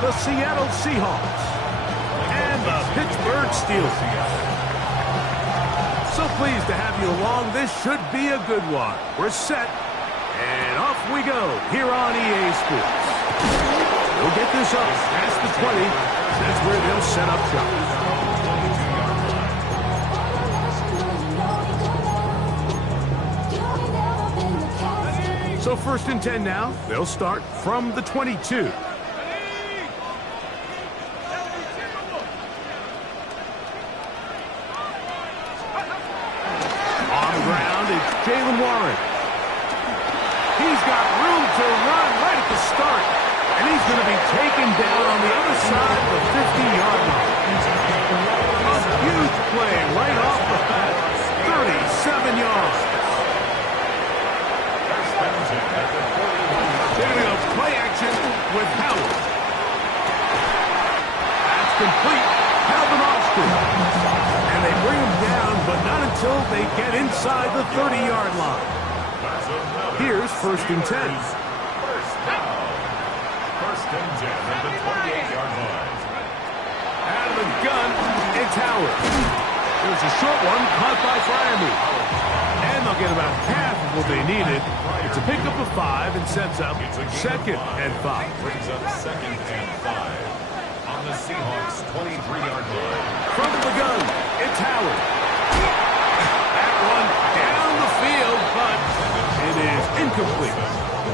the Seattle Seahawks, and the Pittsburgh Steelers. So pleased to have you along. This should be a good one. We're set, and off we go here on EA Sports. They'll get this up past the 20. That's where they'll set up shop. So 1st and 10 now. They'll start from the 22. Jalen Warren. He's got room to run right at the start. And he's going to be taken down on the other side of the 50-yard line. A huge play right off the bat. 37 yards. They're going to go play action with Howard. That's complete. Calvin Austin. And they bring him down, but not until they get inside the 30-yard line. Here's 1st and 10. First down. 1st and 10 at the 28-yard line. Out of the gun, it's Howard. There's a short one caught by Fryermuth. And they'll get about half of what they needed. It's a pickup of 5 and sets up 2nd and 5. Brings up 2nd and 5 on the Seahawks' 23-yard line. From the gun, it's Howard. That one down the field, but it is incomplete.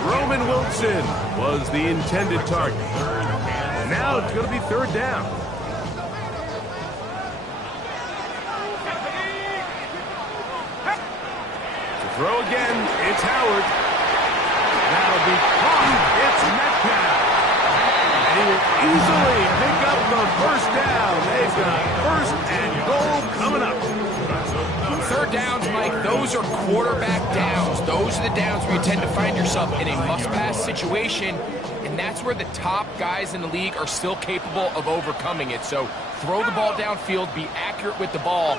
Roman Wilson was the intended target. And now it's going to be 3rd down. To throw again, it's Howard. That'll be caught. It's Metcalf. He will easily pick up the 1st down. They've got 1st and goal coming up. 3rd downs, Mike, those are quarterback downs. Those are the downs where you tend to find yourself in a must-pass situation, and that's where the top guys in the league are still capable of overcoming it. So throw the ball downfield, be accurate with the ball.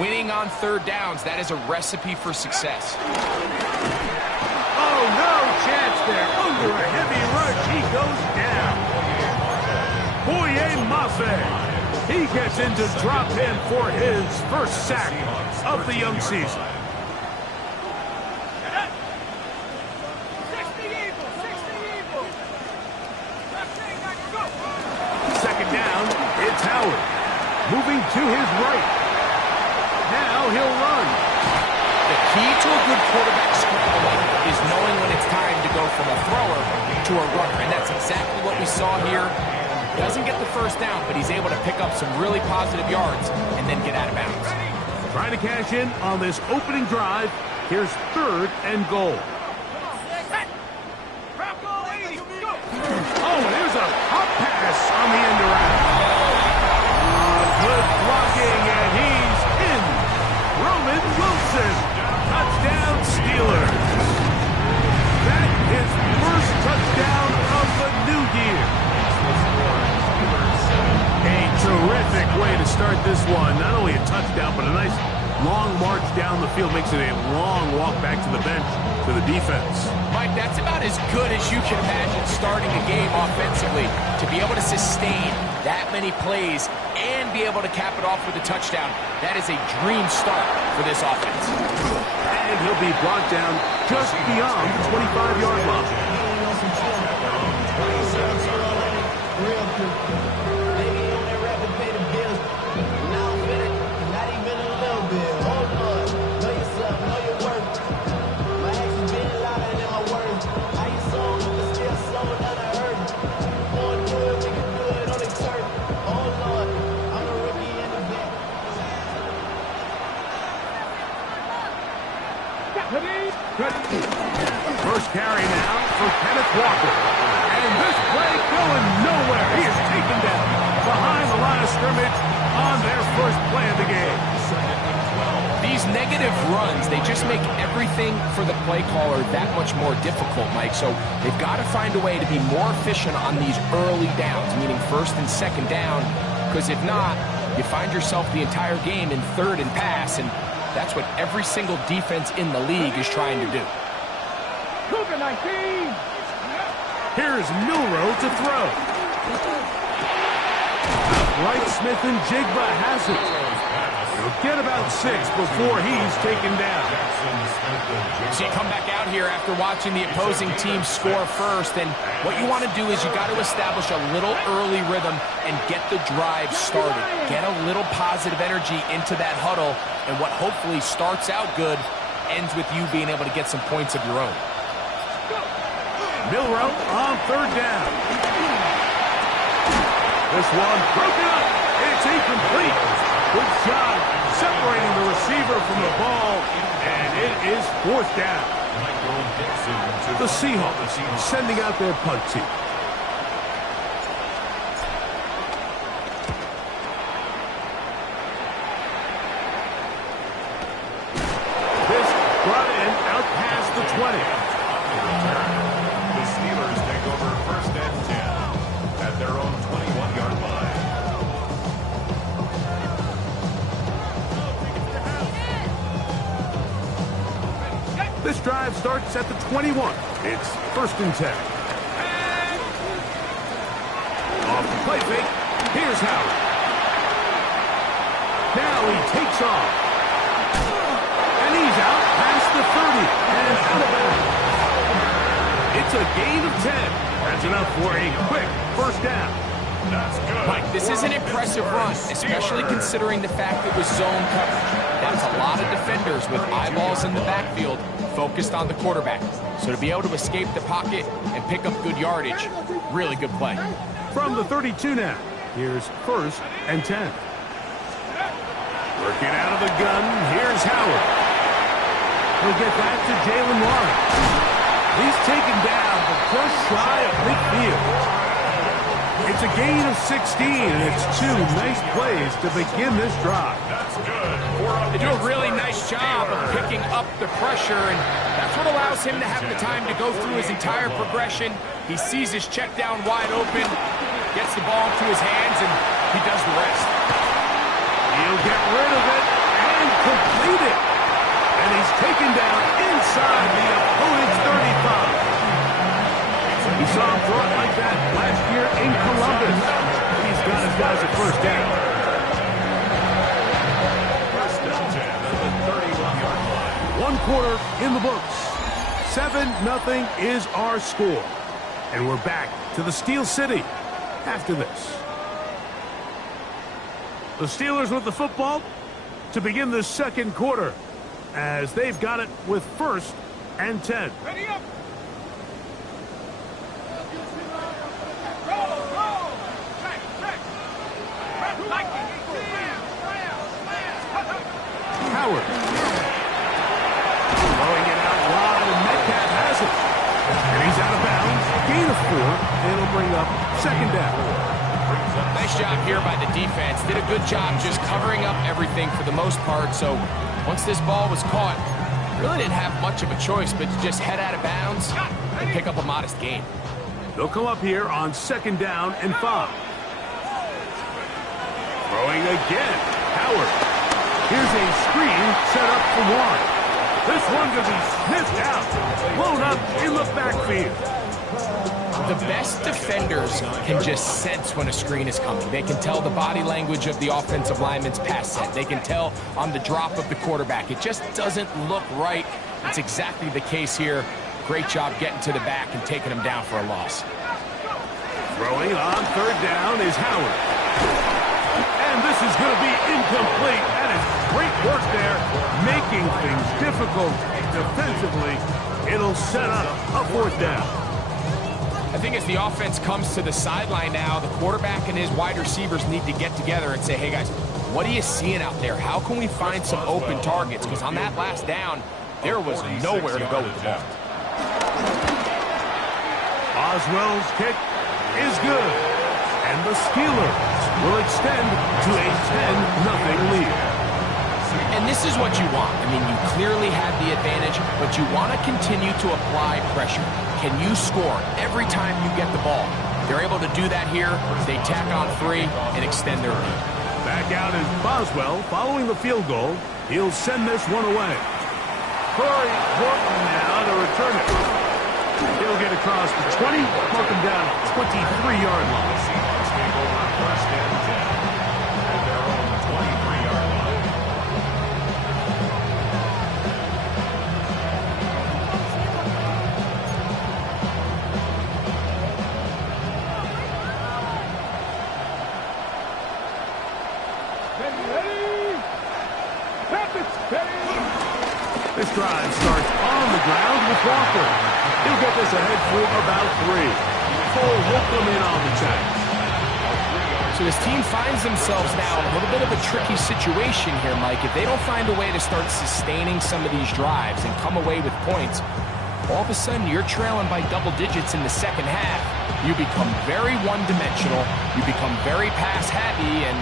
Winning on 3rd downs, that is a recipe for success. Oh, no chance there. Under a heavy rush, he goes down. Boye Mafe. He gets into drop in for his 1st sack of the young season. 2nd down, it's Howard. Moving to his right. Now he'll run. The key to a good quarterback scramble is knowing when it's time to go from a thrower to a runner. And that's exactly what we saw here. Doesn't get the 1st down, but he's able to pick up some really positive yards and then get out of bounds. Trying to cash in on this opening drive. Here's 3rd and goal. Oh, there's a hot pass on the end around. Good blocking, and he's in. Roman Wilson. Touchdown, Steelers. That is 1st touchdown of the new year. A terrific way to start this one. Not only a touchdown, but a nice long march down the field. Makes it a long walk back to the bench to the defense. Mike, that's about as good as you can imagine starting a game offensively. To be able to sustain that many plays and be able to cap it off with a touchdown, that is a dream start for this offense. And he'll be brought down just beyond the 25-yard line. First carry now for Kenneth Walker. And this play going nowhere. He is taken down behind the line of scrimmage on their first play of the game. These negative runs, they just make everything for the play caller that much more difficult, Mike. So they've got to find a way to be more efficient on these early downs, meaning 1st and 2nd down, because if not, you find yourself the entire game in 3rd and pass, and that's what every single defense in the league is trying to do. Here's Milroe to throw. right, Smith and Jigba has it. He'll get about 6 before he's taken down. So you come back out here after watching the opposing team score first, and what you want to do is you got to establish a little early rhythm and get the drive started. Get a little positive energy into that huddle, and what hopefully starts out good ends with you being able to get some points of your own. Milrow on 3rd down. This one broken up. It's incomplete. Good shot separating the receiver from the ball, and it is 4th down. The Seahawks sending out their punt team. This brought in out past the 20. The Steelers take over 1st and 10 at their own 21-yard line. This drive starts at the 21. It's 1st and 10. Off the play fake. Here's Howard. Now he takes off. And he's out past the 30 and out of bounds. It's a gain of 10. That's enough for a quick 1st down. That's good. Mike, this is an impressive run, especially considering the fact it was zone coverage. That's a lot of defenders with eyeballs in the backfield focused on the quarterback. So to be able to escape the pocket and pick up good yardage, really good play. From the 32 now, here's 1st and 10. Working out of the gun, here's Howard. He'll get back to Jalen Warren. He's taken down, but just shy of midfield. It's a gain of 16, and it's 2 nice plays to begin this drive. That's good. They do a really nice job of picking up the pressure, and that's what allows him to have the time to go through his entire progression. He sees his check down wide open, gets the ball into his hands, and he does the rest. He'll get rid of it and complete it. And he's taken down inside the opponent's 35. He saw him throw it like that last year in Columbus. He's got his guys at 1st down. 1st and 10 at the 31-yard line. 1 quarter in the books. 7-0 is our score. And we're back to the Steel City after this. The Steelers with the football to begin the 2nd quarter as they've got it with 1st and 10. Ready up. Howard. Throwing it out wide, and Metcalf has it. And he's out of bounds. Gain of 4. It'll bring up 2nd down. Nice job here by the defense. Did a good job just covering up everything for the most part. So once this ball was caught, really didn't have much of a choice but to just head out of bounds and pick up a modest gain. They'll come up here on 2nd down and 5. Throwing again. Howard. Here's a screen set up for Warren. This one going to be sniffed out. Blown up in the backfield. The best defenders can just sense when a screen is coming. They can tell the body language of the offensive lineman's pass set. They can tell on the drop of the quarterback. It just doesn't look right. It's exactly the case here. Great job getting to the back and taking him down for a loss. Throwing on 3rd down is Howard. And this is going to be incomplete. That is great work there, making things difficult defensively. It'll set up a 4th down. I think as the offense comes to the sideline now, the quarterback and his wide receivers need to get together and say, hey guys, what are you seeing out there? How can we find some open targets? Because on that last down, there was nowhere to go with the ball. Oswell's kick is good. And the Steelers will extend to a 10-0 lead. And this is what you want. I mean, you clearly have the advantage, but you want to continue to apply pressure. Can you score every time you get the ball? They're able to do that here. They tack on 3 and extend their lead. Back out is Boswell following the field goal. He'll send this one away. Corey Horton now to return it. He'll get across the 20, mark him down 23-yard line. Seahawks take over 1st and 10. This drive starts on the ground with Walker. He'll get this ahead for about 3. Cole will come in on the check. So this team finds themselves now in a little bit of a tricky situation here, Mike. If they don't find a way to start sustaining some of these drives and come away with points, all of a sudden you're trailing by double digits in the second half. You become very one-dimensional. You become very pass-happy, and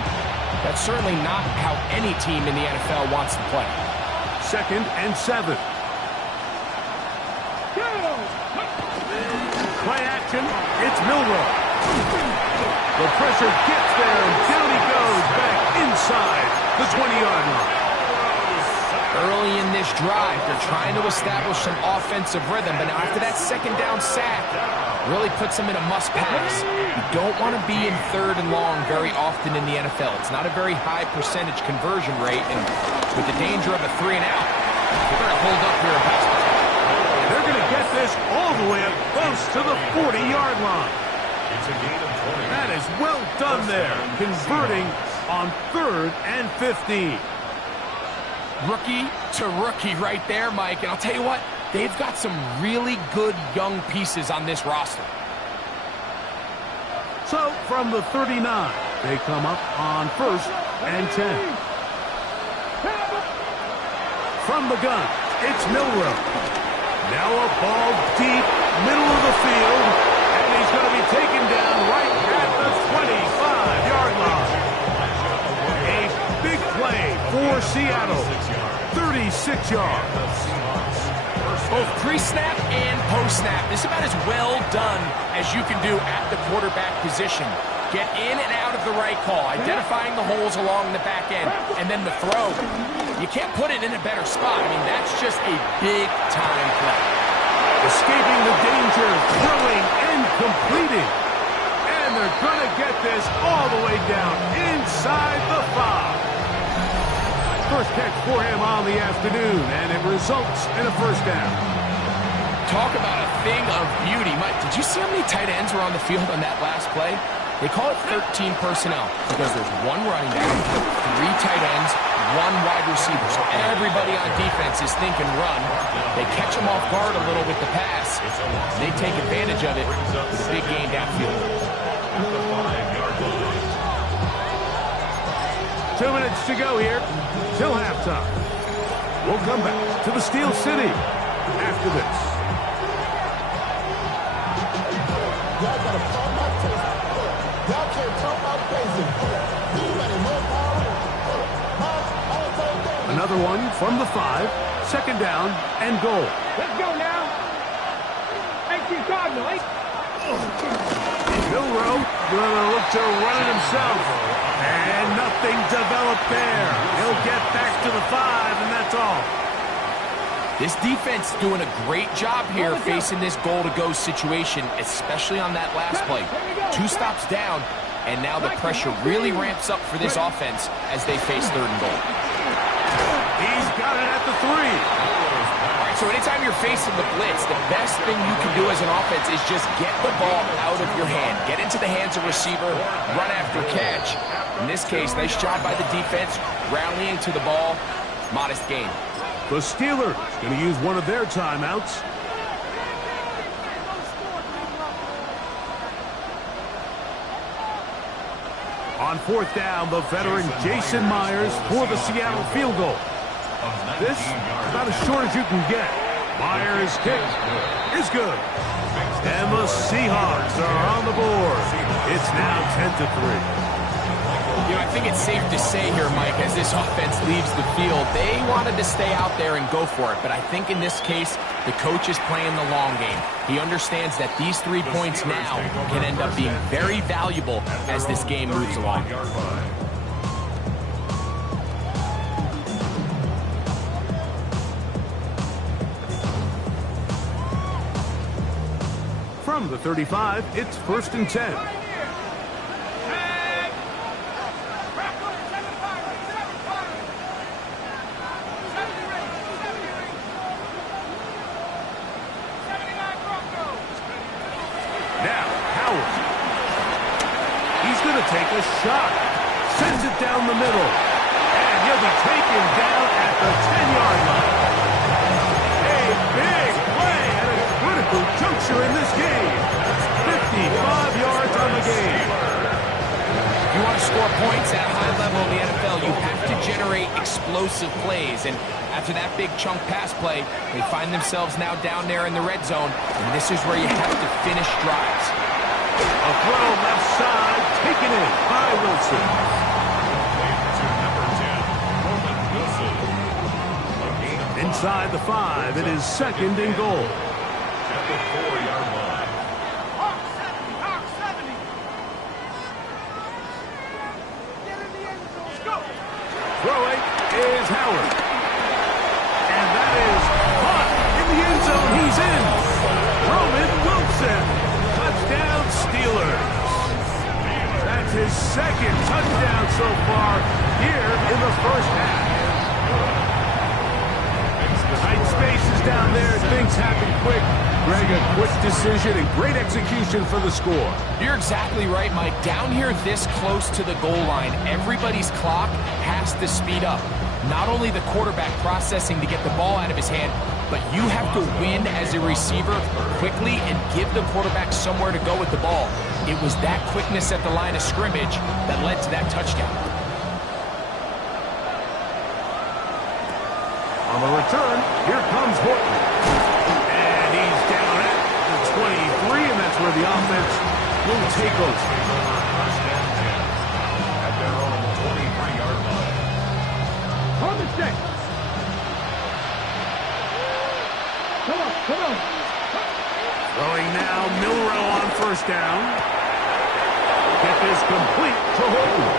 that's certainly not how any team in the NFL wants to play. 2nd and 7. Play action. It's Milroe. The pressure gets there, and down he goes back inside the 20-yard line. Early in this drive, they're trying to establish some offensive rhythm, but now after that second down sack, really puts them in a must-pass. You don't want to be in 3rd and long very often in the NFL. It's not a very high percentage conversion rate, and with the danger of a 3 and out, they're going to hold up here in pass play. They're going to get this all the way up close to the 40-yard line. It's a gain of 20. That is well done there, converting on 3rd and 15. Rookie to rookie right there, Mike. And I'll tell you what, they've got some really good young pieces on this roster. So from the 39, they come up on 1st and 10. From the gun, it's Milroe. Now a ball deep, middle of the field, and he's going to be taken down right at the 25-yard line. A big play for Seattle, 36 yards. Both pre-snap and post-snap, this is about as well done as you can do at the quarterback position. Get in and out of the right call, identifying the holes along the back end, and then the throw. You can't put it in a better spot. I mean, that's just a big-time play. Escaping the danger, throwing and completing. And they're going to get this all the way down inside the 5. First catch for him on the afternoon, and it results in a first down. Talk about a thing of beauty. Mike, did you see how many tight ends were on the field on that last play? They call it 13 personnel because there's 1 running back, 3 tight ends, 1 wide receiver. So everybody on defense is thinking run. They catch them off guard a little with the pass. They take advantage of it with a big gain downfield. 2 minutes to go here till halftime. We'll come back to the Steel City after this. Another one from the 5, 2nd down and goal. Let's go now. Thank you, God, Mike. Milroe gonna look to run it himself. And nothing developed there. He'll get back to the 5, and that's all. This defense doing a great job here facing this goal-to-go situation, especially on that last play. 2 stops down, and now the pressure really ramps up for this offense as they face 3rd and goal. He's got it at the 3. All right, so anytime you're facing the blitz, the best thing you can do as an offense is just get the ball out of your hand. Get into the hands of receiver, run after catch. In this case, nice job by the defense, rallying to the ball, modest gain. The Steelers going to use one of their timeouts. On 4th down, the veteran Jason Myers for the Seattle field goal. This, about as short as you can get. Myers' kick is good. And the Seahawks are on the board. It's now 10-3. You know, I think it's safe to say here, Mike, as this offense leaves the field, they wanted to stay out there and go for it. But I think in this case, the coach is playing the long game. He understands that these 3 points now can end up being very valuable as this game moves along. From the 35, it's 1st and 10. Take a shot. Sends it down the middle. he'll be taken down at the 10-yard line. A big play at a critical juncture in this game. 55 yards on the game. If you want to score points at a high level in the NFL, you have to generate explosive plays. And after that big chunk pass play, they find themselves now down there in the red zone. And this is where you have to finish drives. A throw left side, taken in by Wilson. Inside the 5, it is 2nd and goal. At the 4-yard line. Hawk 70. Get in the end zone. Let's go. Throwing is Howard. And that is caught in the end zone. He's in. Roman Wilson. Touchdown Steelers. That's his 2nd touchdown so far here in the first half. Tight spaces down there. Things happen quick. Greg, a quick decision and great execution for the score. You're exactly right, Mike. Down here this close to the goal line, everybody's clock has to speed up. Not only the quarterback processing to get the ball out of his hand, but you have to win as a receiver quickly and give the quarterback somewhere to go with the ball. It was that quickness at the line of scrimmage that led to that touchdown. On the return, here comes Horton. And he's down at the 23, and that's where the offense will take over. First and 10 at their own 23-yard line. On the stick. Come on. Throwing now, Milrow on first down. Get this complete to Horton.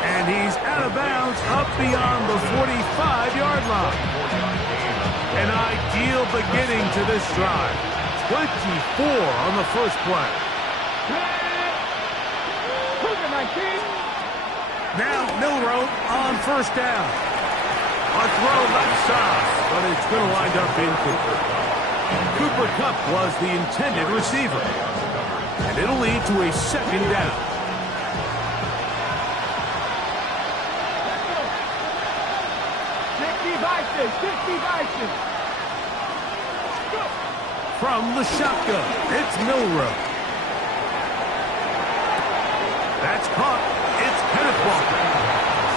And he's out of bounds up beyond the 45-yard line. An ideal beginning to this drive. 24 on the first play. Now Milrow on first down. A throw left side, but it's going to wind up incomplete. Cooper Kupp was the intended receiver. And it'll lead to a 2nd down. From the shotgun, it's Milrow. That's caught. It's Kenneth Walker.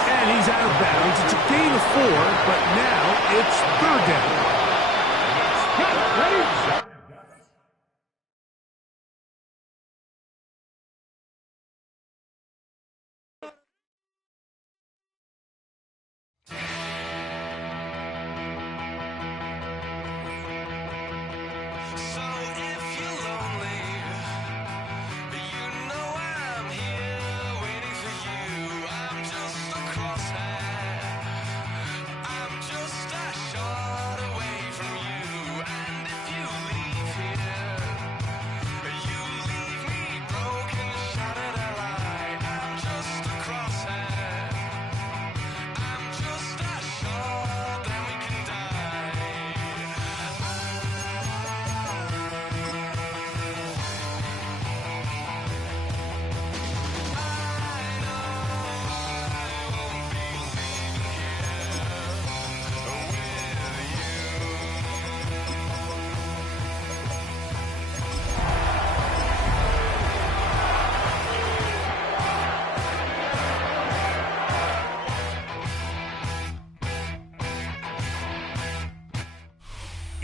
And he's out of bounds. It's a gain of 4, but now it's 3rd down. Ready?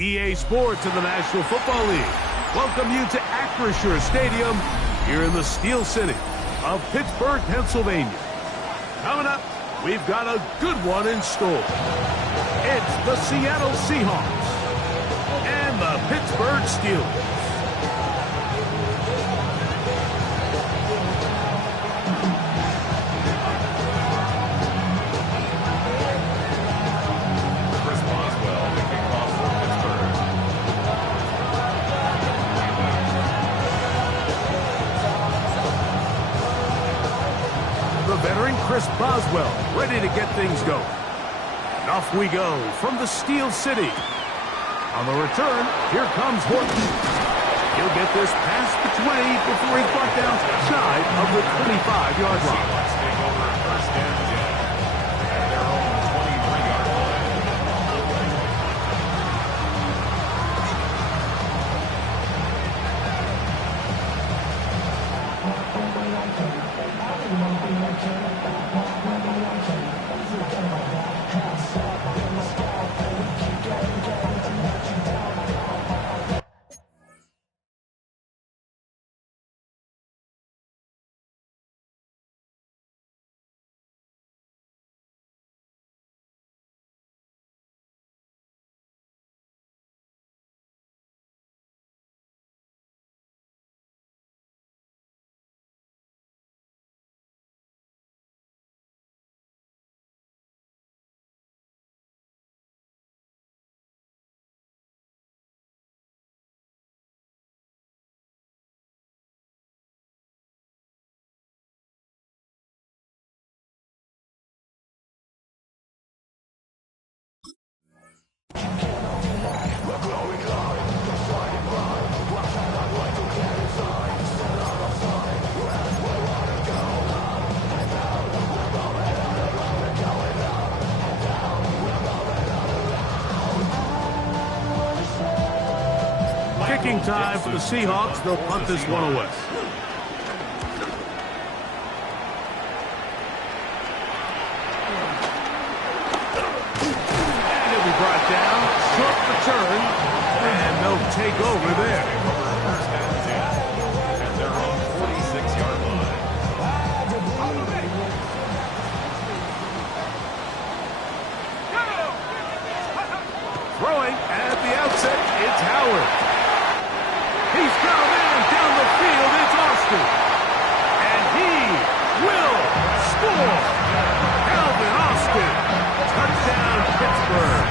EA Sports in the National Football League welcome you to Acrisure Stadium here in the Steel City of Pittsburgh, Pennsylvania. Coming up, we've got a good one in store. It's the Seattle Seahawks and the Pittsburgh Steelers. Chris Boswell ready to get things going. And off we go from the Steel City. On the return, here comes Horton. He'll get this past the 20 before he's brought down shy of the 25-yard line. Let's take over first and 10 at their own kicking time for the Seahawks. They'll punt this one away. And he'll be brought down. Short return. And they'll take over there. First down and 10 at their own 46-yard line. Throwing at the outset, it's Howard. He's got a man down the field. It's Austin. And he will score. Alvin Austin. Touchdown, Pittsburgh.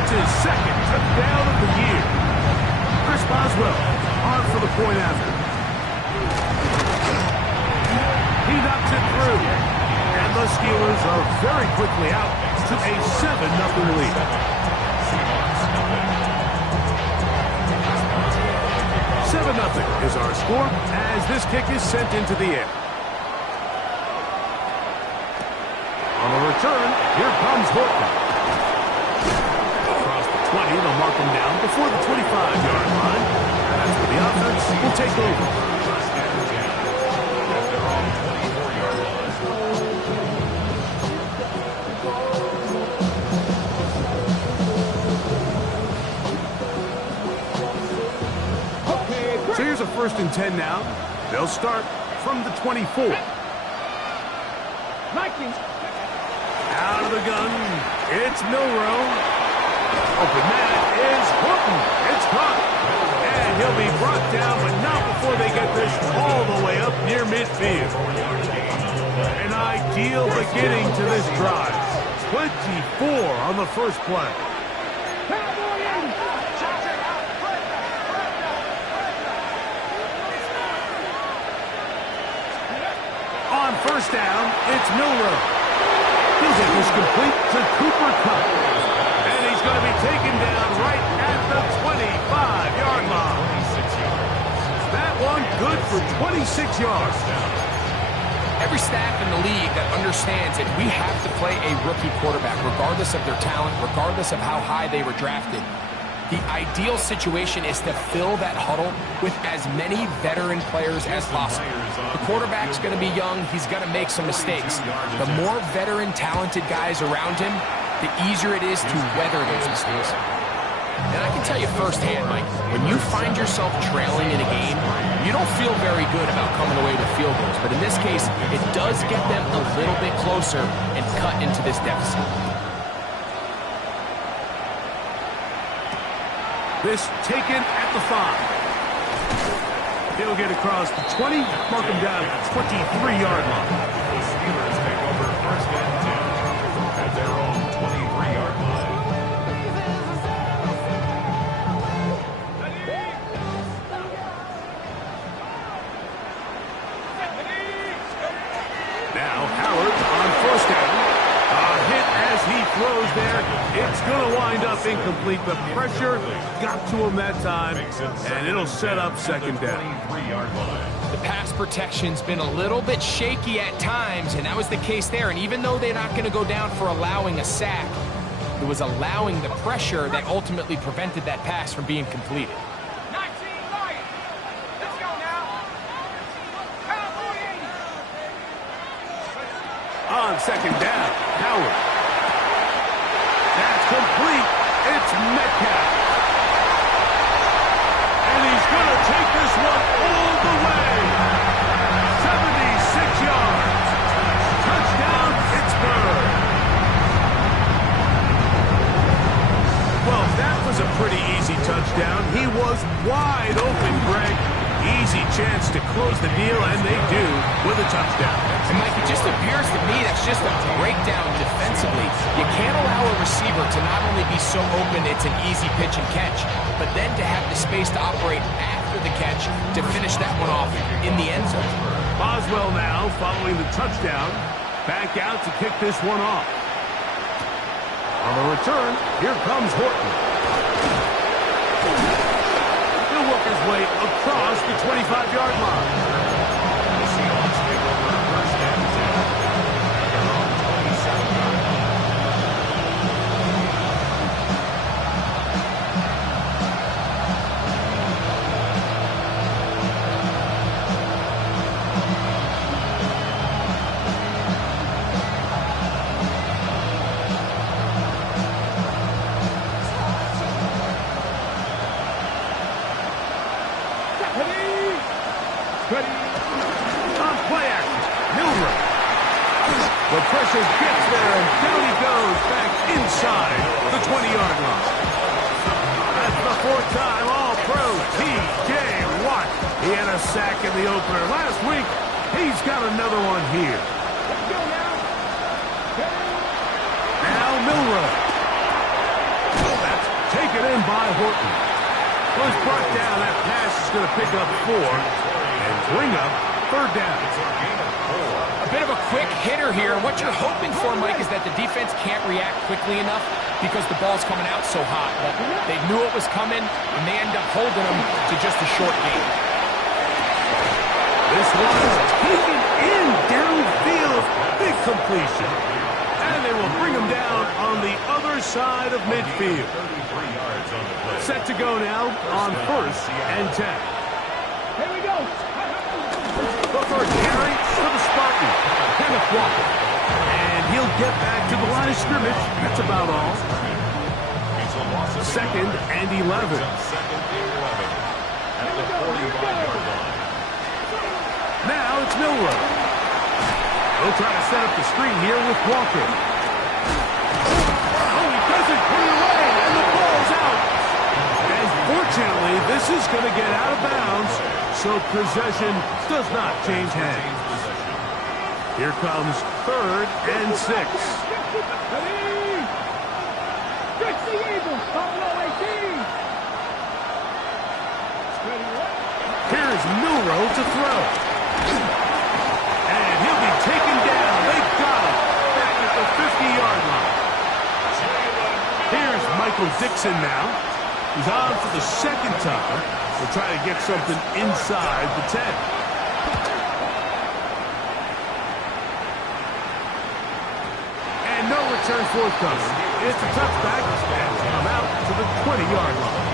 It's his second touchdown of the year. Chris Boswell on for the point after. He knocks it through. And the Steelers are very quickly out to a 7-0 lead. 7-0 is our score as this kick is sent into the air. On the return, here comes Horton. Across the 20, they'll mark him down before the 25-yard line. That's where the offense will take over. First down and 10 at their own 24-yard line. So here's a 1st and 10 now. They'll start from the 24. Vikings. Out of the gun, it's Milrow. Open man is Horton. It's caught. And he'll be brought down, but not before they get this all the way up near midfield. An ideal beginning to this drive. 24 on the first play. On first down, it's Milrow. He'll get this complete to Cooper Kupp. And he's going to be taken down right at the 25-yard line. 26 yards. That one good for 26 yards. Every staff in the league that understands that we have to play a rookie quarterback, regardless of their talent, regardless of how high they were drafted. The ideal situation is to fill that huddle with as many veteran players as possible. The quarterback's going to be young. He's going to make some mistakes. The more veteran, talented guys around him, the easier it is to weather those mistakes. And I can tell you firsthand, Mike, when you find yourself trailing in a game, you don't feel very good about coming away with field goals. But in this case, it does get them a little bit closer and cut into this deficit. This taken at the 5. He'll get across the 20, mark him down at the 23-yard line. The Steelers take over first and 10 at their own 23-yard line. Now Howard on first down. A hit as he throws there. It's going to wind up incomplete. The pressure got to him that time, and it'll set up second down. 23-yard line. The pass protection's been a little bit shaky at times, and that was the case there. And even though they're not going to go down for allowing a sack, it was allowing the pressure that ultimately prevented that pass from being completed. 19 Lions. Let's go now. Cowboy 80. On second down, Howard. That's complete. It's Metcalf. And he's going to take this one all the way. 76 yards. Touchdown, Pittsburgh. Well, that was a pretty easy touchdown. He was wide open, Greg. Easy chance to close the deal, and they do with a touchdown. And Mike, it just appears to me that's just a breakdown defensively. You can't allow a receiver to not only be so open it's an easy pitch and catch, but then to have the space to operate after the catch to finish that one off in the end zone. Boswell now following the touchdown. Back out to kick this one off. On the return, here comes Horton. He'll work his way across the 25-yard line. The Seahawks take over first and 10 at their own 27-yard line. The pressure gets there, and down he goes back inside the 20-yard line. That's the fourth time All-Pro T.J. Watt. He had a sack in the opener last week. He's got another one here. Let's go now. Now Milroe. That's taken in by Horton. Was brought down. That pass is going to pick up 4 and bring up third down. A bit of a quick hitter here. What you're hoping for, Mike, is that the defense can't react quickly enough because the ball's coming out so hot. But they knew it was coming, and they end up holding them to just a short game. This one is taken in downfield. Big completion. And they will bring him down on the other side of midfield. Set to go now on 1st and 10. Here we go. The first carry for the Spartan, Kenneth Walker. And he'll get back to the line of scrimmage. That's about all. 2nd and 11. At the 45-yard line. Now it's Milroe. They'll try to set up the screen here with Walker. Oh, he doesn't put it away, and the ball's out. And fortunately, this is going to get out of bounds, so possession does not change hands. Here comes 3rd and 6. Ready? Stretch the Eagles. Buffalo 18. Here's Milroe to throw. And he'll be taken down. They've got him back at the 50-yard line. Here's Michael Dixon now. He's on for the 2nd time. We'll try to get something inside the 10. And no return forthcoming. It's a touchback. And come out to the 20-yard line.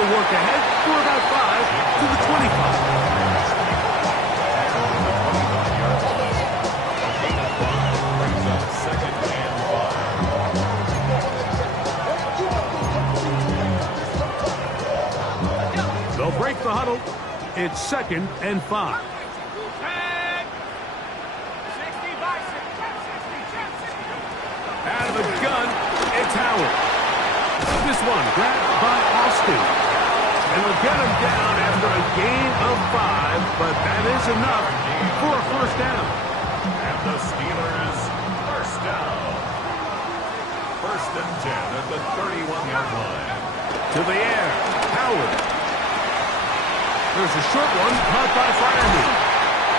Work ahead for about 5 to the 25. They'll break the huddle. It's 2nd and 5. Out of the gun, it's Howard. This one grabbed by Austin. And they'll get him down after a gain of 5, but that is enough for a first down. And the Steelers, first down. 1st and 10 at the 31-yard line. To the air, Howard. There's a short one caught by Fireman.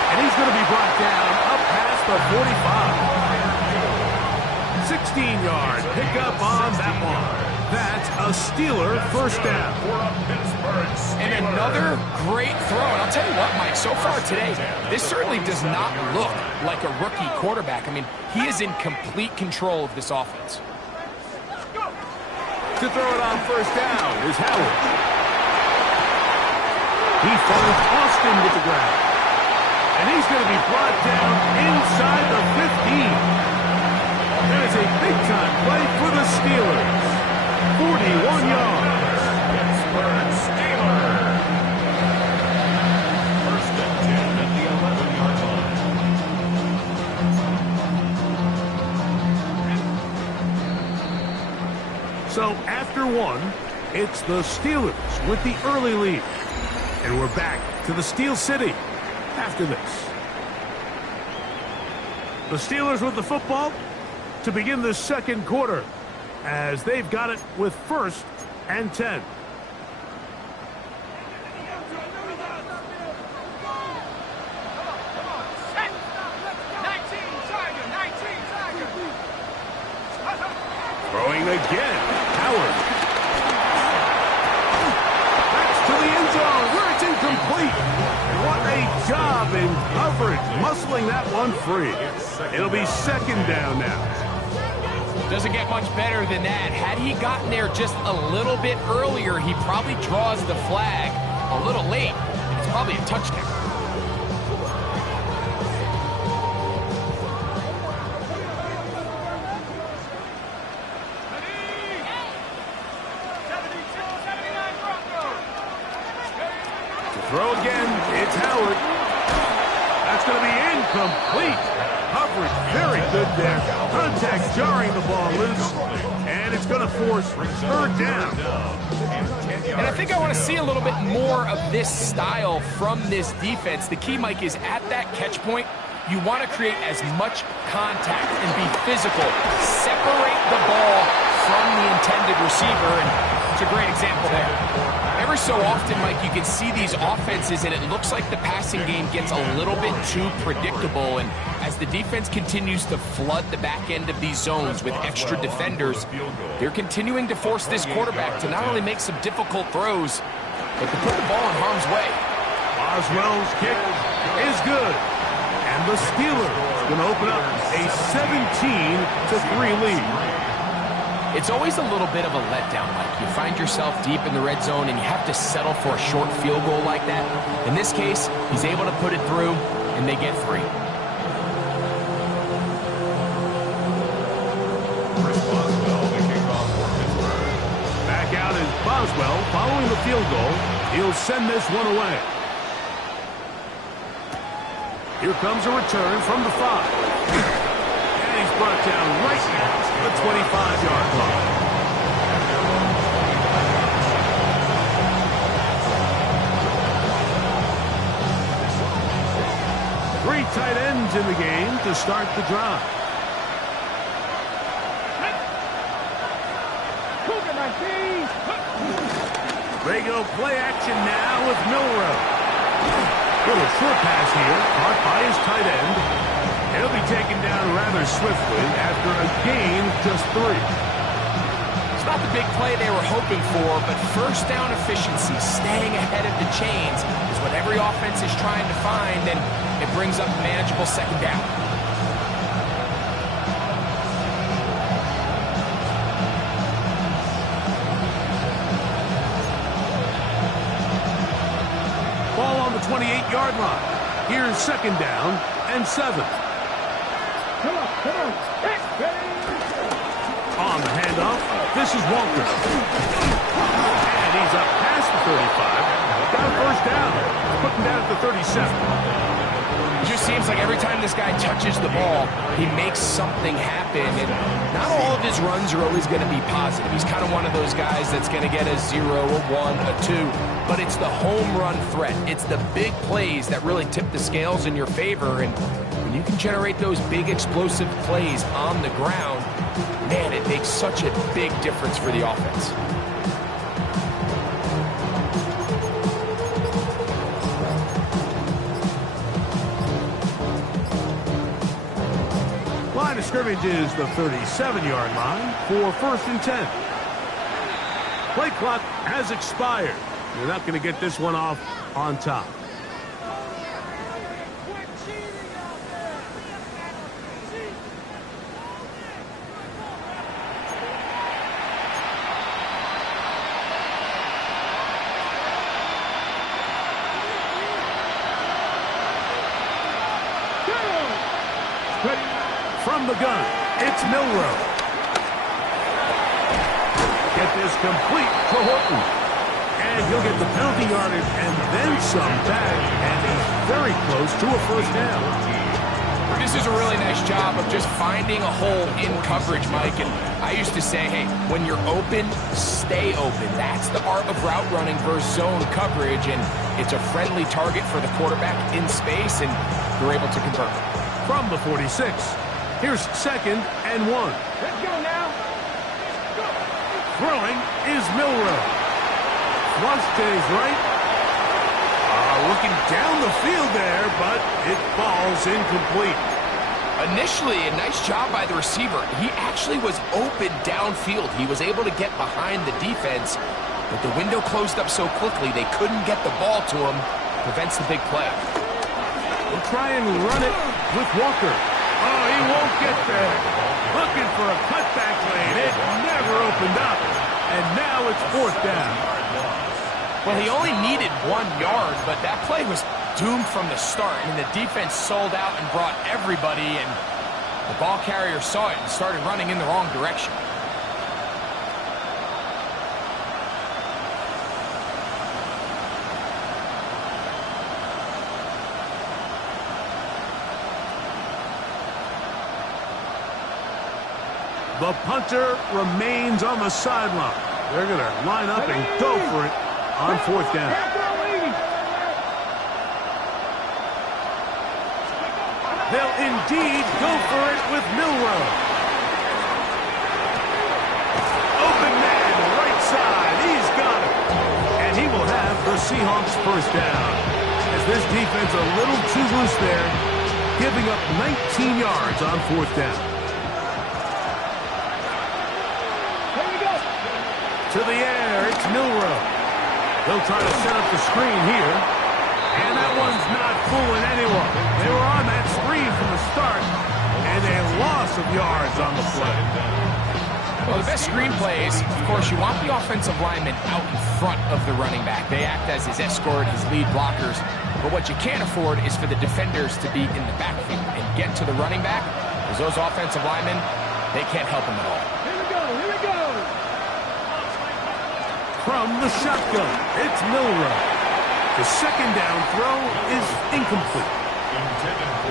And he's going to be brought down up past the 45. 16-yard pickup on that one. That's a Steeler first down. And another great throw. And I'll tell you what, Mike, so far today, this certainly does not look like a rookie quarterback. I mean, he is in complete control of this offense. To throw it on first down is Howard. He finds Austin with the grab. And he's going to be brought down inside the 15. That is a big-time play for the Steelers. 41 yards. Pittsburgh Steelers. 1st and 10 at the 11-yard line. So after 1, it's the Steelers with the early lead. And we're back to the Steel City after this. The Steelers with the football to begin the 2nd quarter, as they've got it with 1st and 10. Throwing again, Howard. That's to the end zone where it's incomplete. What a job in coverage, muscling that one free. It'll be 2nd down now. Doesn't get much better than that. Had he gotten there just a little bit earlier, he probably draws the flag a little late. It's probably a touchdown. Throw again, it's Howard. That's going to be incomplete. Coverage very good there. Contact jarring the ball loose. And it's going to force third down. And I think I want to see a little bit more of this style from this defense. The key, Mike, is at that catch point, you want to create as much contact and be physical. Separate the ball from the intended receiver, and it's a great example there. Every so often, Mike, you can see these offenses, and it looks like the passing game gets a little bit too predictable. And as the defense continues to flood the back end of these zones with extra defenders, they're continuing to force this quarterback to not only make some difficult throws, but to put the ball in harm's way. Boswell's kick is good. And the Steelers going to open up a 17-3 lead. It's always a little bit of a letdown, Mike. You find yourself deep in the red zone and you have to settle for a short field goal like that. In this case, he's able to put it through, and they get 3. Back out is Boswell following the field goal. He'll send this one away. Here comes a return from the 5. And he's brought down right at the 25-yard line. Three tight ends in the game to start the drive. They go play action now with Milroe. Little short pass here, caught by his tight end. He'll be taken down rather swiftly after a gain of just 3. It's not the big play they were hoping for, but first down efficiency, staying ahead of the chains, is what every offense is trying to find, and it brings up a manageable second down. Ball on the 28-yard line. Here's second down and 7. Come on. On the handoff, this is Walker. And he's up past the 35. Got a first down. Putting down at the 37. It just seems like every time this guy touches the ball, he makes something happen. And not all of his runs are always going to be positive. He's kind of one of those guys that's going to get a 0, a 1, a 2. But it's the home run threat. It's the big plays that really tip the scales in your favor. And when you can generate those big explosive plays on the ground, man, it makes such a big difference for the offense. Line of scrimmage is the 37-yard line for 1st and 10. Play clock has expired. You're not going to get this one off on top. From the gun, it's Milroe. Get this complete to Horton. And he'll get the penalty yardage and then some back, and he's very close to a first down. This is a really nice job of just finding a hole in coverage, Mike. And I used to say, hey, when you're open, stay open. That's the art of route running versus zone coverage, and it's a friendly target for the quarterback in space, and you're able to convert. From the 46. Here's second and 1. Let's go now. Go. Throwing is Milroe. Flush to his right. Looking down the field there, but it falls incomplete. Initially, a nice job by the receiver. He actually was open downfield. He was able to get behind the defense, but the window closed up so quickly they couldn't get the ball to him. Prevents the big play. We'll try and run it with Walker. Oh, he won't get there. Looking for a cutback lane. It never opened up. And now it's 4th down. Well, he only needed 1 yard, but that play was doomed from the start. I mean, the defense sold out and brought everybody, and the ball carrier saw it and started running in the wrong direction. The punter remains on the sideline. They're going to line up and go for it on 4th down. They'll indeed go for it with Milroe. Open man, right side. He's got it. And he will have the Seahawks 1st down. As this defense a little too loose there, giving up 19 yards on 4th down. To the air, it's Milroe. They'll try to set up the screen here. And that one's not fooling anyone. They were on that screen from the start, and a loss of yards on the play. Well, the best screen plays, of course, you want the offensive lineman out in front of the running back. They act as his escort, his lead blockers. But what you can't afford is for the defenders to be in the backfield and get to the running back, because those offensive linemen, they can't help him at all. Here we go, here we go. From the shotgun, it's Milroe. The 2nd down throw is incomplete.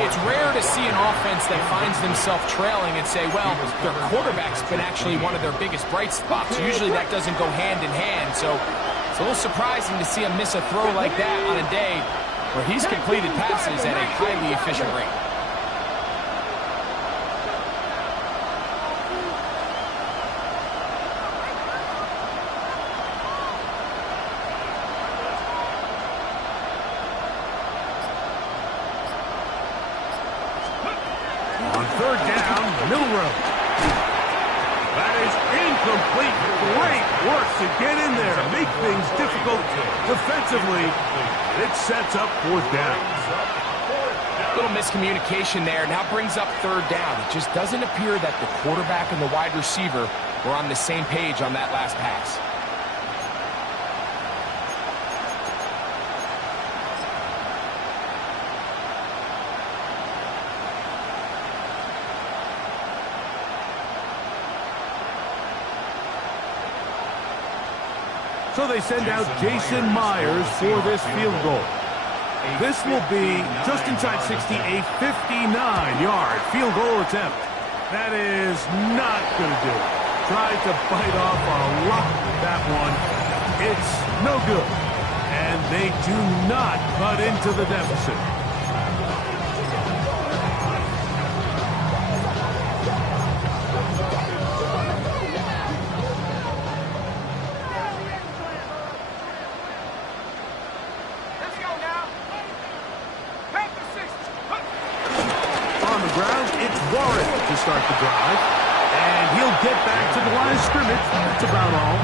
It's rare to see an offense that finds themselves trailing and say, well, their quarterback's been actually one of their biggest bright spots. Usually that doesn't go hand in hand, so it's a little surprising to see him miss a throw like that on a day where he's completed passes at a highly efficient rate. On 3rd down, Milroe. That is incomplete. Great work to get in there, make things difficult defensively. It sets up 4th down. Little miscommunication there. Now brings up 3rd down. It just doesn't appear that the quarterback and the wide receiver were on the same page on that last pass. So they send out Jason Myers for this field goal. This will be just inside 60, a 59-yard field goal attempt. That is not going to do it. Tried to bite off a lot with that one. It's no good. And they do not cut into the deficit. To start the drive, and he'll get back to the line of scrimmage. That's about all.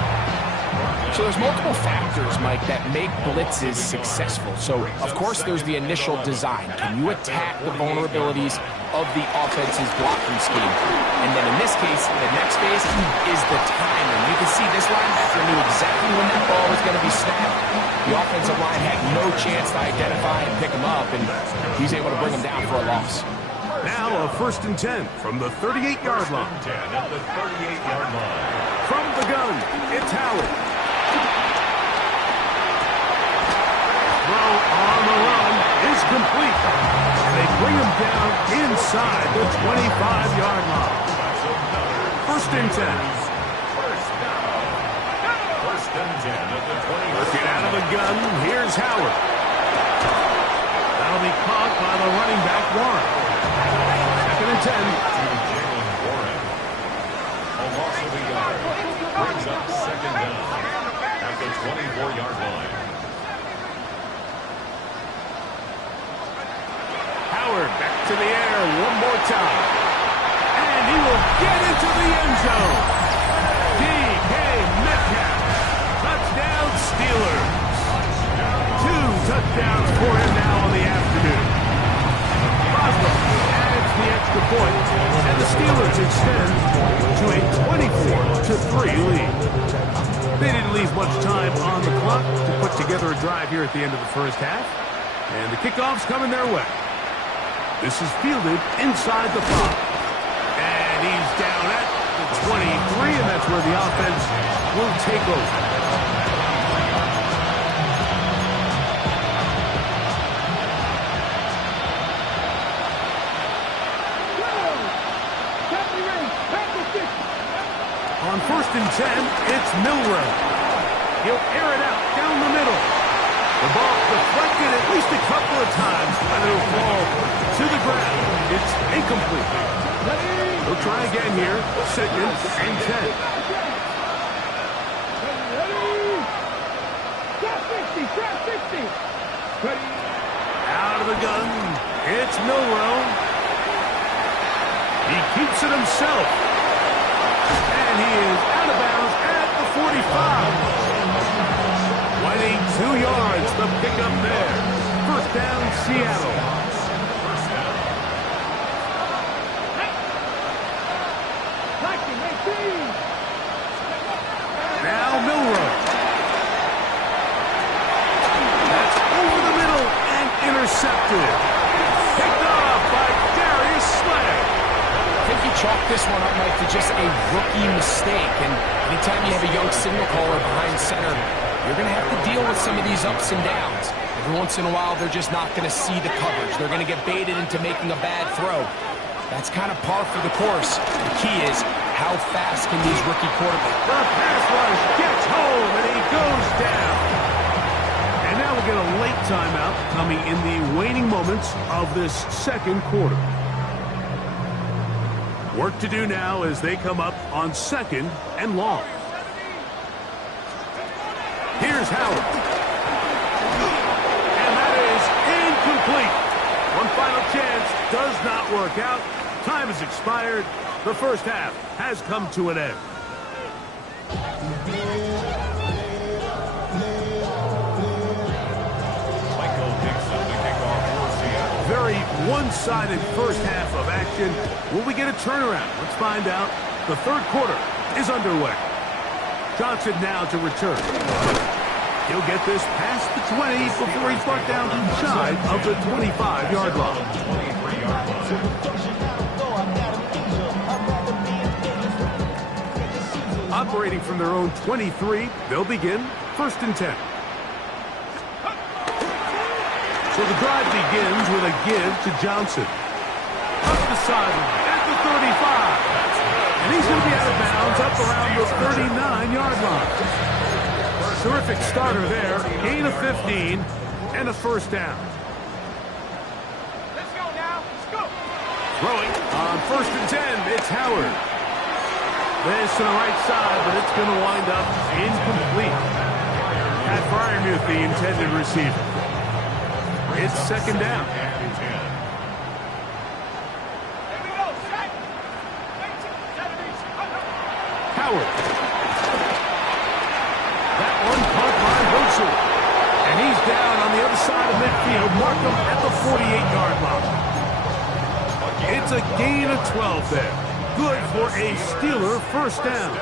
So there's multiple factors, Mike, that make blitzes successful. So, of course, there's the initial design. Can you attack the vulnerabilities of the offense's blocking scheme? And then in this case, the next phase is the timing. You can see this linebacker knew exactly when that ball was going to be snapped. The offensive line had no chance to identify and pick him up, and he's able to bring him down for a loss. Now a 1st and 10 from the 38-yard line. 10 at the 38-yard line. From the gun, it's Howard. Throw on the run is complete. And they bring him down inside the 25-yard line. 1st and 10. First and 10 at the 20. Working out of the gun, here's Howard. That'll be caught by the running back, Warren. 2nd and 10. Warren. A loss of a yard. Brings up 2nd down at the 24-yard line. Howard back to the air one more time. And he will get into the end zone. D.K. Metcalf. Touchdown Steelers. 2 touchdowns for him now on the afternoon. Boswell adds the extra point, and the Steelers extend to a 24-3 lead. They didn't leave much time on the clock to put together a drive here at the end of the first half. And the kickoff's coming their way. This is fielded inside the 5. And he's down at the 23, and that's where the offense will take over. On 1st and 10, it's Milrow. He'll air it out down the middle. The ball deflected at least a couple of times, and it'll fall to the ground. It's incomplete. We'll try again here. 2nd and 10. Out of the gun, it's Milrow. He keeps it himself. And he is out of bounds at the 45. Winning 2 yards, the pickup there. 1st down, Seattle. Now Milrow. That's over the middle and intercepted. Picked off by Darius Slay. I think you chalk this one up, Mike, to just a rookie mistake. And anytime you have a young signal caller behind center, you're going to have to deal with some of these ups and downs. Every once in a while, they're just not going to see the coverage. They're going to get baited into making a bad throw. That's kind of par for the course. The key is, how fast can these rookie quarterbacks? The pass rush gets home, and he goes down. And now we'll get a late timeout coming in the waning moments of this 2nd quarter. Work to do now as they come up on 2nd and long. Here's Howard. And that is incomplete. One final chance does not work out. Time has expired. The first half has come to an end. Very one-sided first half of action. Will we get a turnaround? Let's find out. The 3rd quarter is underway. Johnson now to return. He'll get this past the 20 before he's brought down inside of the 25-yard line. Operating from their own 23, they'll begin 1st and 10. So the drive begins with a give to Johnson. Up the sideline at the 35. And he's going to be out of bounds up around the 39-yard line. Terrific starter there. Gain of 15 and a 1st down. Let's go now. Let's go. Throwing on 1st and 10. It's Howard. This to the right side, but it's going to wind up incomplete. Pat Fryermuth, the intended receiver. It's 2nd down. Howard. That one caught by Wilson. And he's down on the other side of midfield. Markham at the 48-yard line. It's a gain of 12 there. Good for a Steeler 1st down.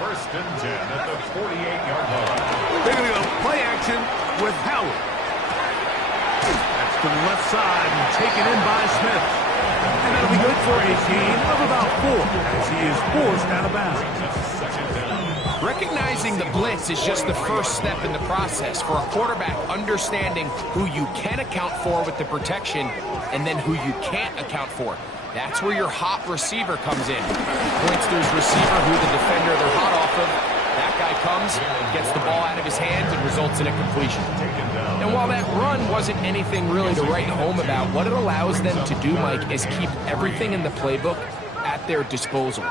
1st and 10 at the 48-yard line. They're going to go play action with Howard. That's to the left side and taken in by Smith. And that'll be good for a gain of about 4 as he is forced out of bounds. Recognizing the blitz is just the first step in the process for a quarterback understanding who you can account for with the protection and then who you can't account for. That's where your hot receiver comes in. Points to his receiver who the defender they're hot off of. That guy comes, gets the ball out of his hands, and results in a completion. And while that run wasn't anything really to write home about, what it allows them to do, Mike, is keep everything in the playbook at their disposal.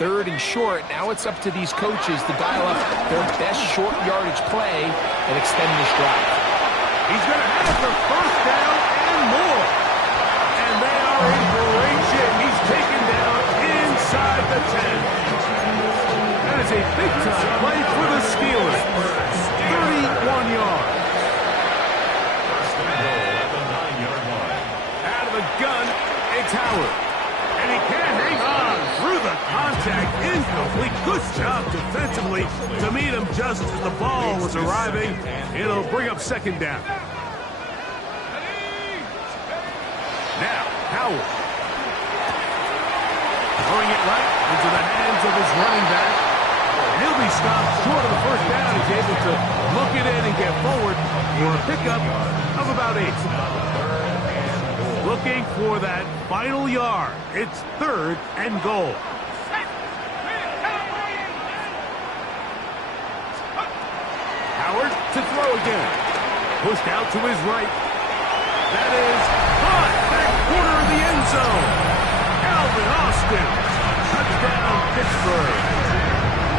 3rd and short, now it's up to these coaches to dial up their best short yardage play and extend this drive. He's going to have it for 1st down and more. And they are in great shape. He's taken down inside the 10. That is a big-time play for the Steelers. 31 yards. Out of the gun, it's Howard. And he can hang on through the contact. Incomplete. Good job defensively. quickly to meet him just as the ball was arriving. It'll bring up second down. Now, Howard. Throwing it right into the hands of his running back. And he'll be stopped short of the first down. He's able to look it in and get forward for a pickup of about 8. Looking for that final yard. It's 3rd and goal. Howard to throw again. Pushed out to his right. That is caught back corner of the end zone. Calvin Austin. Touchdown, Pittsburgh.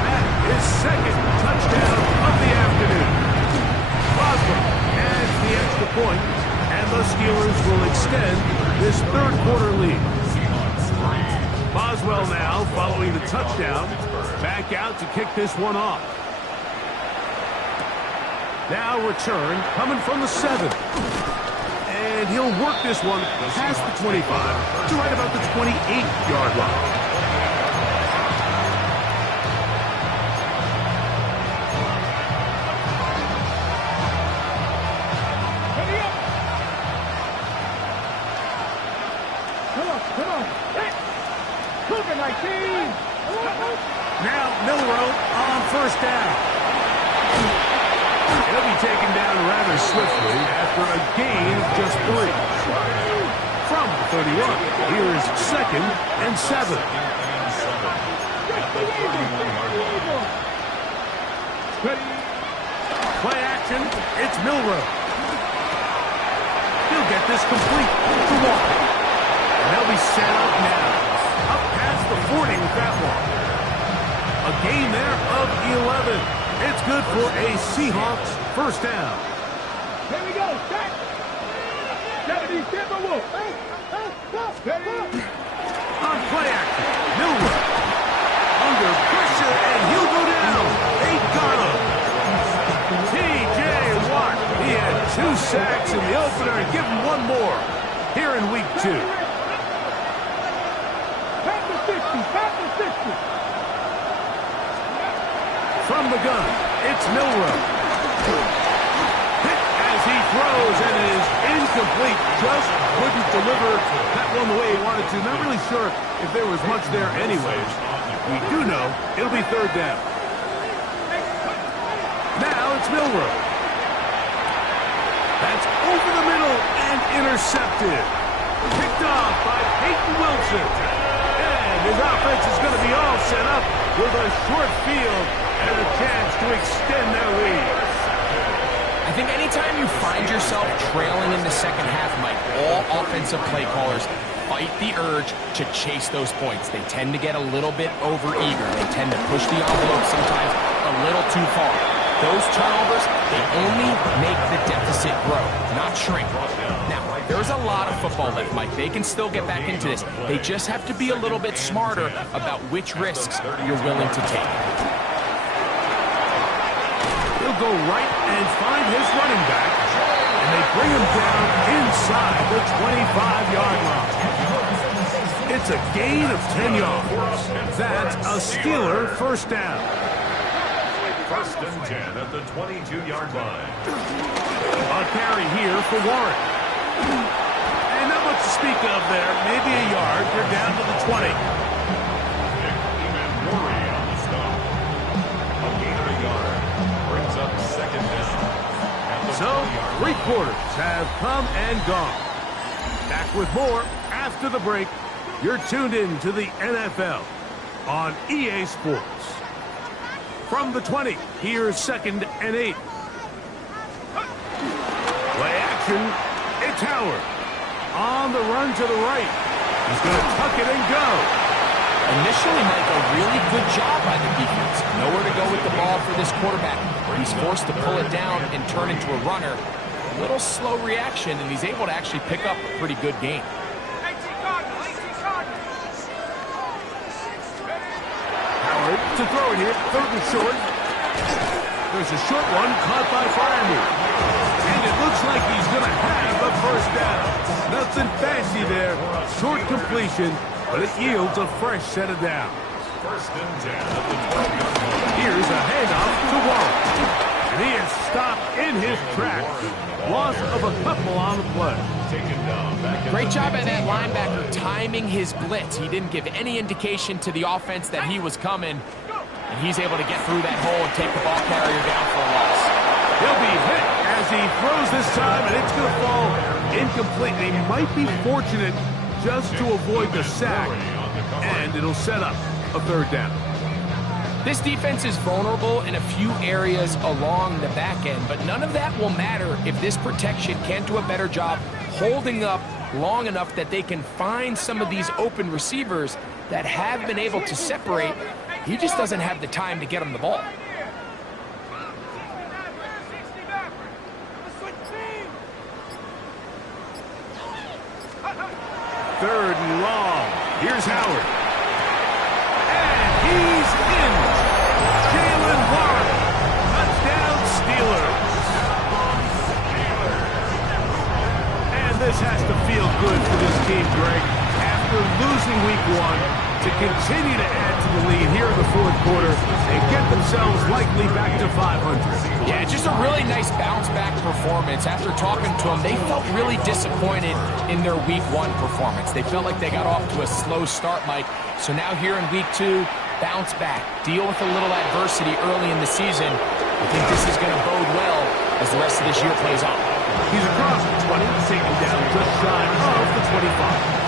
That is second touchdown of the afternoon. Boswell adds the extra point, and the Steelers will extend this third quarter lead. Boswell now, following the touchdown, back out to kick this one off. Now return, coming from the 7. And he'll work this one past the 25 to right about the 28-yard line. Come on. Moving like these. Now Milroe on first down. He'll be taken down rather swiftly after a gain of just 3. From the 31, here is 2nd and 7. Play action, it's Milroe. He'll get this complete to Walker. And they'll be set up now. Up past the 40 with that one. A gain there of 11. It's good for a Seahawks first down. Here we go. Set. 70 Timberwolves. On play action, Milroe. Under pressure, and he'll go down. They got him. T.J. Watt. He had 2 sacks in the opener, and give him one more here in week 2. Past the 60. From the gun, it's Milroe. Hit as he throws, and it is incomplete. Just couldn't deliver that one the way he wanted to. Not really sure if there was much there anyways. We do know it'll be 3rd down. Now it's Milroe. That's over the middle and intercepted. Picked off by Peyton Wilson. And his offense is going to be all set up with a short field and a chance to extend their lead. I think anytime you find yourself trailing in the second half, Mike, all offensive play callers fight the urge to chase those points. They tend to get a little bit overeager. They tend to push the envelope sometimes a little too far. Those turnovers, they only make the deficit grow, not shrink. Now, there's a lot of football left, Mike. They can still get back into this. They just have to be a little bit smarter about which risks you're willing to take. He'll go right and find his running back, and they bring him down inside the 25-yard line. It's a gain of 10 yards. That's a Steeler first down. 1st and 10 at the 22-yard line. A carry here for Warren. And not much to speak of there. Maybe a yard. They're down to the 20. Murray on the stop. A gain of a yard. Brings up 2nd down. So, 3 quarters have come and gone. Back with more after the break. You're tuned in to the NFL on EA Sports. From the 20, here's 2nd and 8. Play action, it's Howard. On the run to the right. He's going to tuck it and go. Initially, Mike, a really good job by the defense. Nowhere to go with the ball for this quarterback. He's forced to pull it down and turn into a runner. A little slow reaction, and he's able to actually pick up a pretty good gain. Howard to throw it here, 3rd and short. There's a short one caught by Firemore. And it looks like he's going to have the first down. Nothing fancy there. Short completion, but it yields a fresh set of downs. First and 10 at the 12-yard line. Here's a handoff to Warren. And he is stopped in his tracks. Loss of a couple on the play. Taken down back at Great the job by that 15-yard linebacker line. timing his blitz. He didn't give any indication to the offense that he was coming. And he's able to get through that hole and take the ball carrier down for a loss. He'll be hit as he throws this time, and it's going to fall incomplete. He might be fortunate just to avoid the sack, and it'll set up a third down. This defense is vulnerable in a few areas along the back end, but none of that will matter if this protection can't do a better job holding up long enough that they can find some of these open receivers that have been able to separate. He just doesn't have the time to get him the ball. Third and long. Here's Howard. And he's in. Jalen Warren. Touchdown Steelers. And this has to feel good for this team, Greg. After losing week one, to continue to add to the lead here in the fourth quarter and get themselves likely back to 500. Yeah, just a really nice bounce-back performance. After talking to them, they felt really disappointed in their week one performance. They felt like they got off to a slow start, Mike. So now here in week two, bounce back, deal with a little adversity early in the season. I think this is going to bode well as the rest of this year plays on. He's across the 20, taken down just shy of the 25.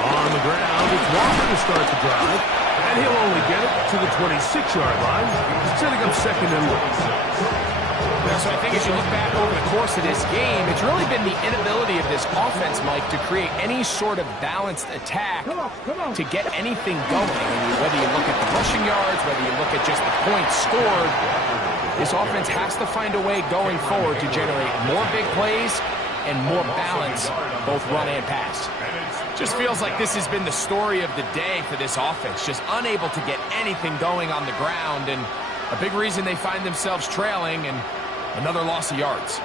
On the ground, it's Walker to start the drive, and he'll only get it to the 26-yard line, setting up second and one. So I think as you look back over the course of this game, it's really been the inability of this offense, Mike, to create any sort of balanced attack to get anything going. I mean, whether you look at the rushing yards, whether you look at just the points scored, this offense has to find a way going forward to generate more big plays and more balance, both run and pass. Just feels like this has been the story of the day for this offense, just unable to get anything going on the ground, and a big reason they find themselves trailing and another loss of yards.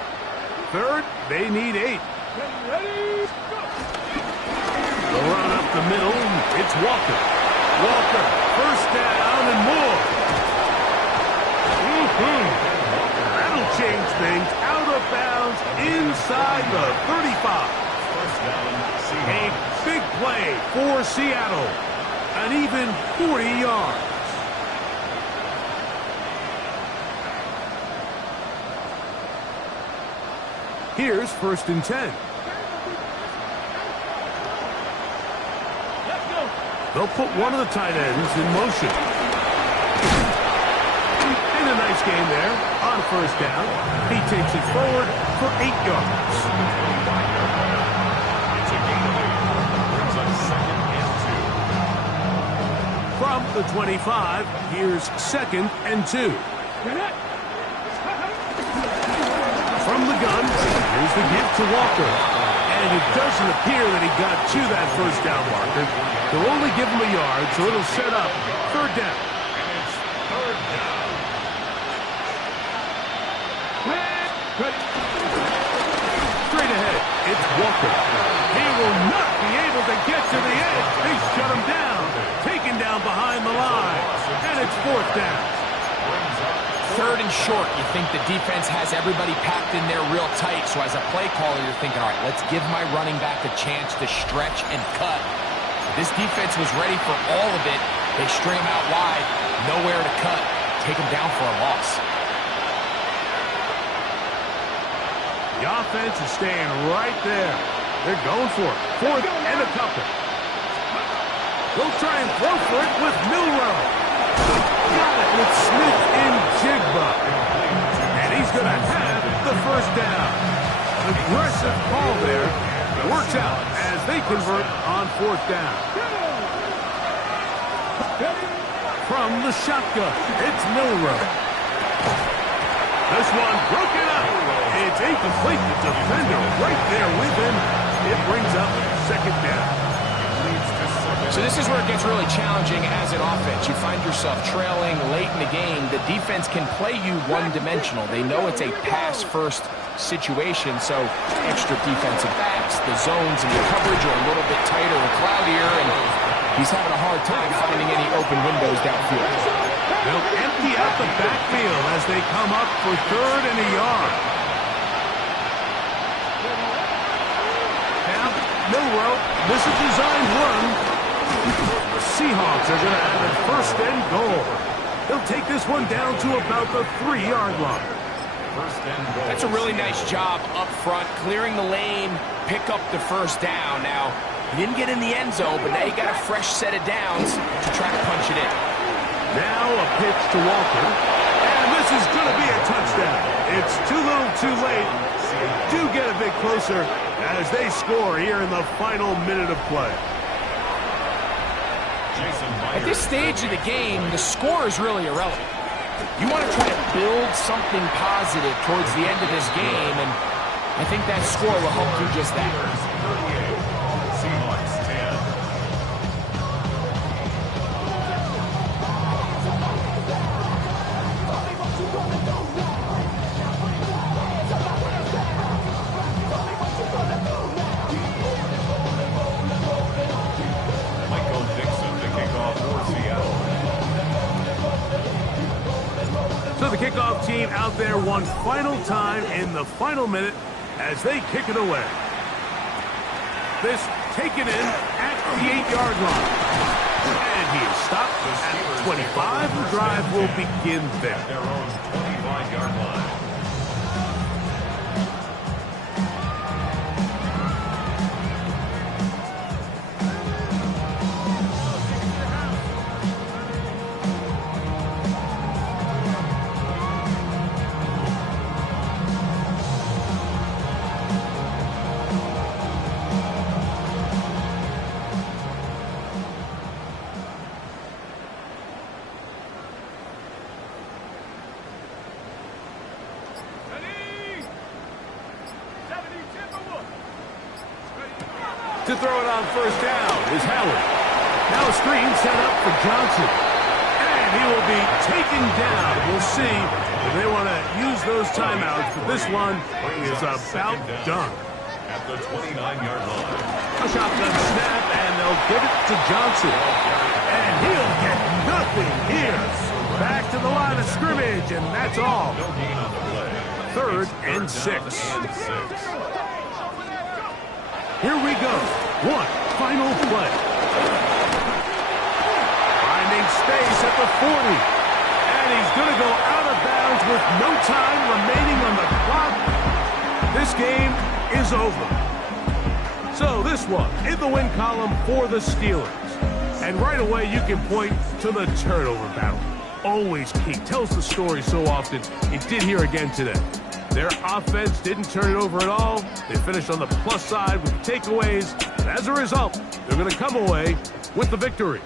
Third, they need 8. The run up the middle, it's Walker. Walker, first down and more. That'll change things. Out of bounds inside the 35. A big play for Seattle. An even 40 yards. Here's first and 10. They'll put one of the tight ends in motion. And a nice game there on first down. He takes it forward for 8 yards. It's a gain of 8. Brings up second and 2. From the 25, here's second and 2. From the gun, here's the give to Walker. And it doesn't appear that he got to that first down marker. They'll only give him a yard, so it'll set up third down. And it's third down. Straight ahead, it's Walker. He will not be able to get to the edge. They shut him down. Taken down behind the line. And it's fourth down. Third and short, you think the defense has everybody packed in there real tight. So as a play caller, you're thinking, all right, let's give my running back a chance to stretch and cut. This defense was ready for all of it. They string him out wide, nowhere to cut, take him down for a loss. The offense is staying right there. They're going for it. Fourth and a couple. They'll try and throw for it with Milrow. Got it with Smith in Jigba. And he's going to have the first down. Aggressive call there. Works out as they convert on fourth down. From the shotgun, it's Milrow. This one broken up. It's incomplete. The defender right there with him. It brings up second down. So this is where it gets really challenging as an offense. You find yourself trailing late in the game. The defense can play you one-dimensional. They know it's a pass-first situation, so extra defensive backs, the zones and the coverage are a little bit tighter and cloudier, and he's having a hard time finding any open windows downfield. They'll empty out the backfield as they come up for 3rd and a yard. Now, Milrow, this is designed run. The Seahawks are going to have it 1st and goal. They'll take this one down to about the 3-yard line. That's a really nice job up front, clearing the lane, pick up the 1st down. Now, he didn't get in the end zone, but now you got a fresh set of downs to try to punch it in. Now a pitch to Walker, and this is going to be a touchdown. It's too little too late. Do get a bit closer as they score here in the final minute of play. At this stage of the game, the score is really irrelevant. You want to try to build something positive towards the end of this game, and I think that score will help do just that. Seahawks 10. So the kickoff team out there one final time in the final minute as they kick it away. This taken in at the 8-yard line. And he is stopped at 25. The drive will begin there. Their own 25-yard line. To throw it on 1st down is Howard. Now a screen set up for Johnson. And he will be taken down. We'll see if they want to use those timeouts, but this one is about done. At the 29-yard line. A shotgun snap, and they'll give it to Johnson. And he'll get nothing here. Back to the line of scrimmage, and that's all. No gain on the play. 3rd and 6. Here we go. One final play. Finding space at the 40. And he's going to go out of bounds with no time remaining on the clock. This game is over. So this one in the win column for the Steelers. And right away you can point to the turnover battle. Always key. Tells the story so often. It did here again today. Their offense didn't turn it over at all. They finished on the plus side with takeaways. And as a result, they're going to come away with the victory.